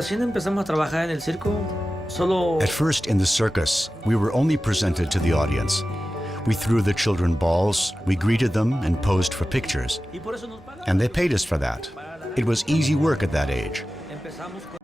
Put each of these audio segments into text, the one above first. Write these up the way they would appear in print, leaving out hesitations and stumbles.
recién empezamos a trabajar en el circo, solo... At first, in the circus, we were only presented to the audience. We threw the children balls, we greeted them, and posed for pictures. Y por eso nos pagaban. And they paid us for that. It was easy work at that age. Empezamos con...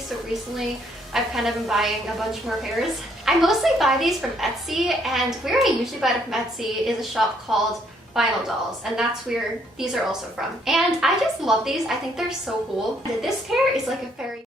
So recently I've kind of been buying a bunch more pairs. I mostly buy these from Etsy, and where I usually buy it from Etsy is a shop called Vinyl Dolls, and that's where these are also from. And I just love these. I think they're so cool. This pair is like a fairy.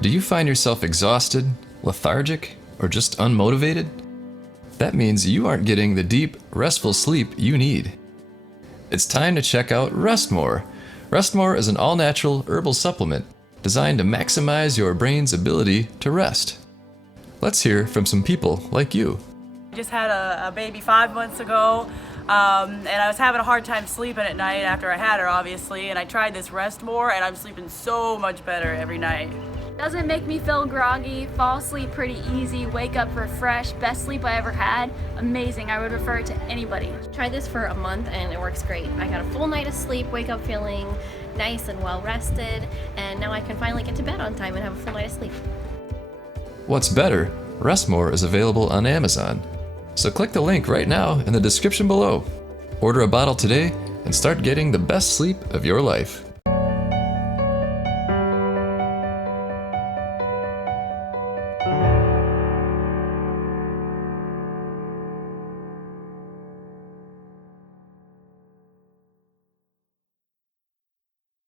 Do you find yourself exhausted, lethargic, or just unmotivated? That means you aren't getting the deep, restful sleep you need. It's time to check out Rest More. Rest More is an all-natural herbal supplement designed to maximize your brain's ability to rest. Let's hear from some people like you. I just had a baby 5 months ago, and I was having a hard time sleeping at night after I had her, obviously, and I tried this Rest More, and I'm sleeping so much better every night. Doesn't make me feel groggy, fall asleep pretty easy, wake up refreshed, best sleep I ever had. Amazing, I would refer it to anybody. Tried this for a month and it works great. I got a full night of sleep, wake up feeling nice and well rested, and now I can finally get to bed on time and have a full night of sleep. What's better, Rest More is available on Amazon. So click the link right now in the description below. Order a bottle today and start getting the best sleep of your life.